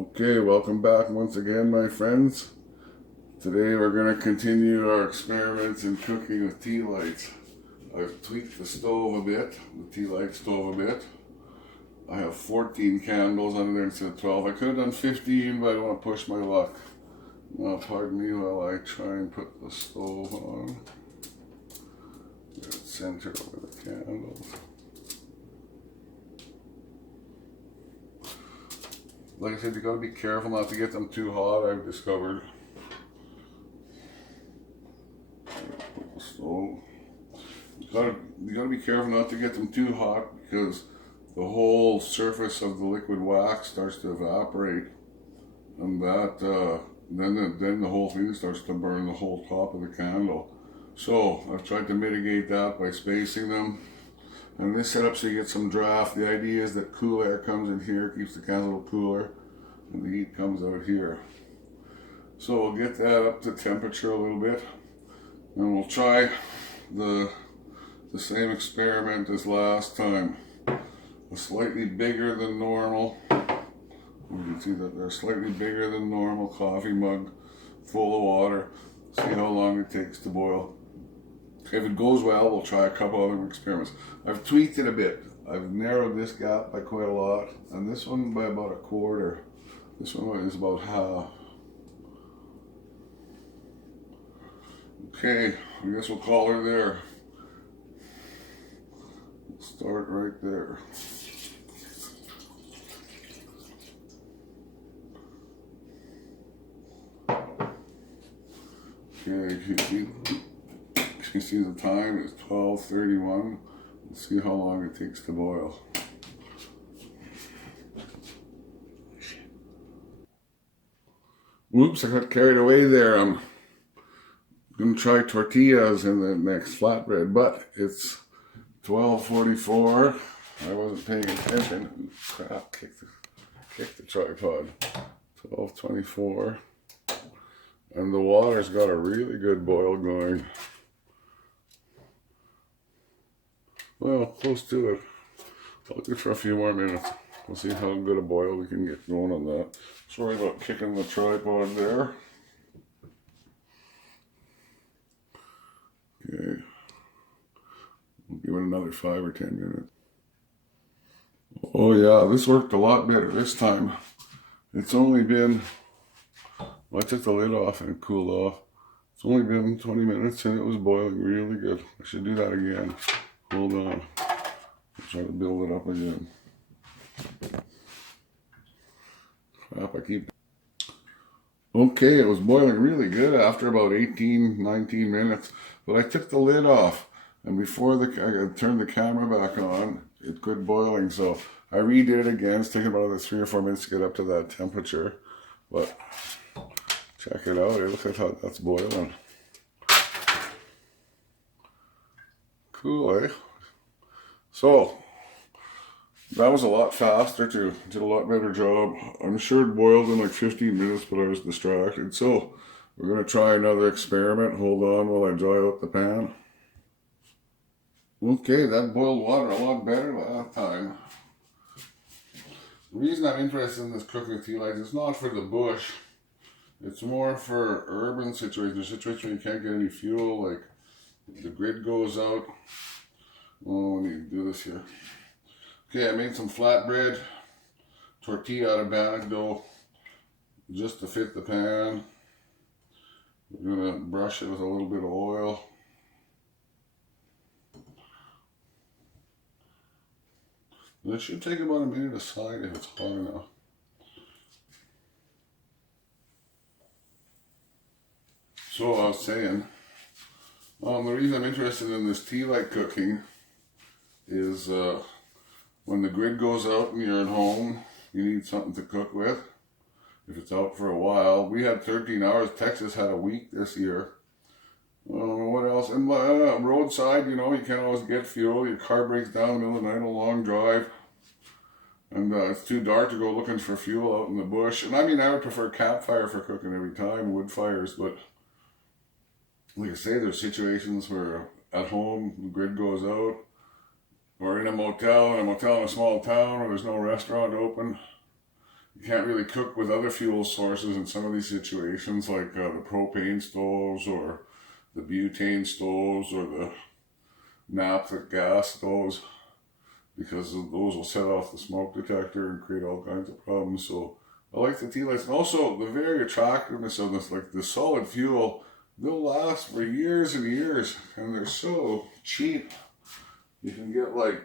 Okay, welcome back once again, my friends. Today we're going to continue our experiments in cooking with tea lights. I've tweaked the stove a bit, the tea light stove a bit. I have 14 candles under there instead of 12. I could have done 15, but I don't want to push my luck. Now, pardon me while I try and put the stove on. Get it centered over the candles. Like I said, you got to be careful not to get them too hot, I've discovered. So, you got to be careful not to get them too hot because the whole surface of the liquid wax starts to evaporate, and that then the whole thing starts to burn the whole top of the candle. So I've tried to mitigate that by spacing them. And this setup so you get some draft. The idea is that cool air comes in here, keeps the candle a little cooler, and the heat comes out here. So we'll get that up to temperature a little bit, and we'll try the same experiment as last time. A slightly bigger than normal. You can see that they're slightly bigger than normal coffee mug full of water. See how long it takes to boil. If it goes well, we'll try a couple other experiments. I've tweaked it a bit. I've narrowed this gap by quite a lot, and this one by about a quarter. This one is about half. Okay, I guess we'll call her there. We'll start right there. Okay, you see the time is 12:31. Let's see how long it takes to boil. Whoops, I got carried away there. I'm going to try tortillas in the next flatbread, but it's 12:44. I wasn't paying attention. Crap, kicked the tripod. 12:24. And the water's got a really good boil going. Well, close to it. I'll do it for a few more minutes. We'll see how good a boil we can get going on that. Sorry about kicking the tripod there. Okay. We'll give it another 5 or 10 minutes. Oh yeah, this worked a lot better this time. It's only been, well, I took the lid off and it cooled off. It's only been 20 minutes and it was boiling really good. I should do that again. Hold on. I'll try to build it up again. Crap, I keep... Okay, it was boiling really good after about 18, 19 minutes. But I took the lid off. And before I turned the camera back on, it quit boiling. So I redid it again. It's taken about another 3 or 4 minutes to get up to that temperature. But check it out. Look at how that's boiling. Cool, eh? So, that was a lot faster too. Did a lot better job. I'm sure it boiled in like 15 minutes, but I was distracted. So, we're going to try another experiment. Hold on while I dry out the pan. Okay, that boiled water a lot better last time. The reason I'm interested in this cooking with tea lights is not for the bush. It's more for urban situations, situations where you can't get any fuel, like the grid goes out. Oh, let me do this here. Okay, I made some flatbread, tortilla out of bannock dough, just to fit the pan. We're gonna brush it with a little bit of oil. And it should take about a minute aside if it's hot enough. So I was saying, the reason I'm interested in this tea light cooking is when the grid goes out and you're at home, you need something to cook with. If it's out for a while, we had 13 hours. Texas had a week this year. What else? And roadside, you know, you can't always get fuel. Your car breaks down in the middle of the night, a long drive. And it's too dark to go looking for fuel out in the bush. And I mean, I would prefer campfire for cooking every time, wood fires, but like I say, there's situations where at home the grid goes out, or in a motel in a small town where there's no restaurant open. you can't really cook with other fuel sources in some of these situations, like the propane stoves or the butane stoves or the naphtha gas stoves, because those will set off the smoke detector and create all kinds of problems. So I like the tea lights, and also the very attractiveness of this, like the solid fuel, they'll last for years and years, and they're so cheap. You can get like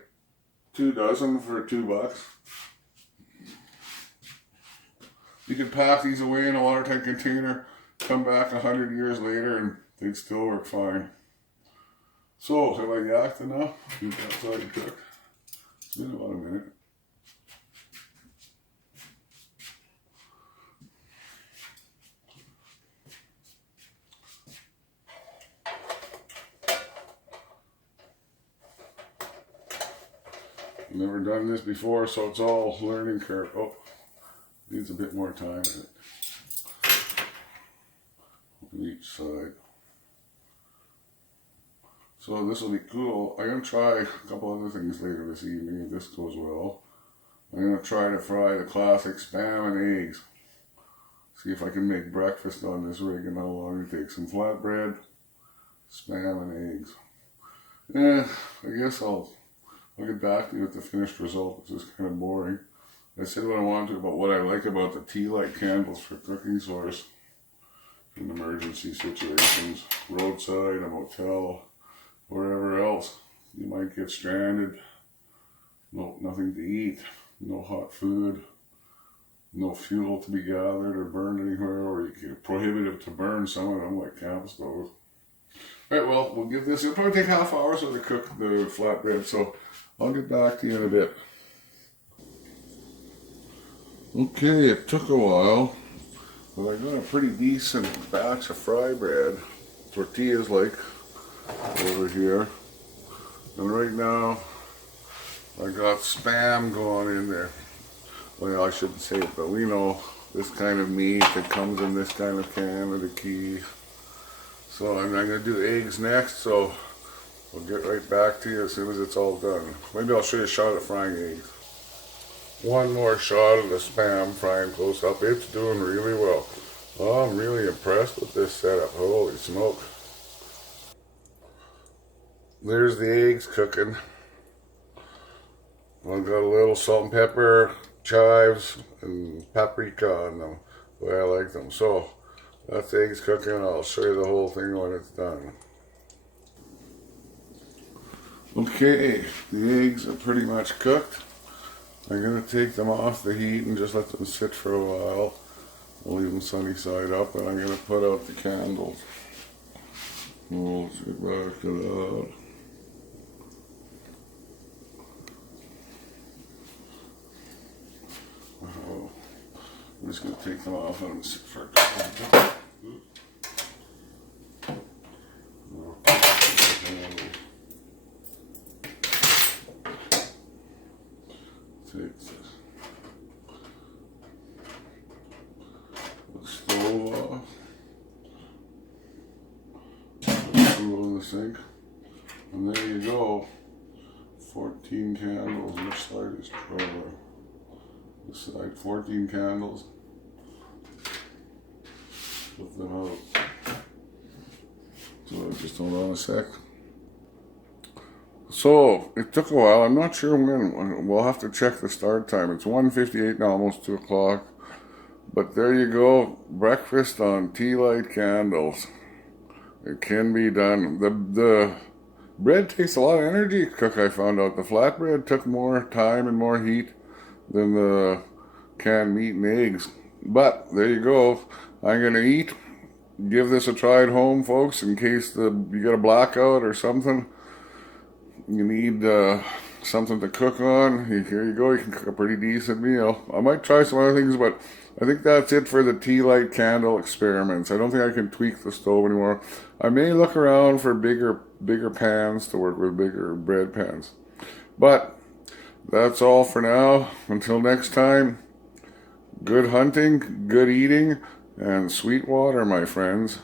2 dozen for $2. You can pack these away in a watertight container, come back 100 years later, and they'd still work fine. So, have I yacked enough? I think that's already cooked. It's been about a minute. Never done this before, so it's all learning curve. Oh, needs a bit more time in it. On each side. So this will be cool. I'm going to try a couple other things later this evening if this goes well. I'm going to try to fry the classic Spam and eggs. See if I can make breakfast on this rig and how long it takes. Some flatbread, Spam and eggs. Yeah, I guess I'll get back to you with the finished result. It's just kind of boring. I said what I wanted to about what I like about the tea light candles for cooking source in emergency situations, roadside, a motel, wherever else. You might get stranded, nothing to eat, no hot food, no fuel to be gathered or burned anywhere, or you can prohibitive to burn some of them like camp stoves. Alright, well, we'll give this, it'll probably take half an hour so to cook the flatbread, so I'll get back to you in a bit. Okay, it took a while, but I got a pretty decent batch of fry bread, tortillas like, over here. And right now, I got Spam going in there. Well, I shouldn't say it, but we know this kind of meat that comes in this kind of can of the key. So I'm going to do eggs next, so we'll get right back to you as soon as it's all done. Maybe I'll show you a shot of frying eggs. One more shot of the Spam frying close up. It's doing really well. Oh, I'm really impressed with this setup. Holy smoke. There's the eggs cooking. I've got a little salt and pepper, chives, and paprika on them, the way I like them. So, that's the eggs cooking. I'll show you the whole thing when it's done. Okay, the eggs are pretty much cooked. I'm going to take them off the heat and just let them sit for a while. I'll leave them sunny side up, and I'm going to put out the candles. We'll get back to that. I'm just going to take them off and let them sit for a couple of minutes. Take the stove off. Cool in the sink. And there you go. 14 candles. Which side is trouble? This side, 14 candles. Flip them out. So just hold on a sec. So it took a while. I'm not sure when. We'll have to check the start time. It's 1:58 now, almost 2 o'clock. But there you go. Breakfast on tea light candles. It can be done. The bread takes a lot of energy to cook, I found out. The flatbread took more time and more heat than the canned meat and eggs. But there you go. I'm going to eat. Give this a try at home, folks, in case you get a blackout or something. You need something to cook on. Here you go. You can cook a pretty decent meal. I might try some other things, but I think that's it for the tea light candle experiments. I don't think I can tweak the stove anymore. I may look around for bigger pans to work with, bigger bread pans. But that's all for now. Until next time, good hunting, good eating, and sweet water, my friends.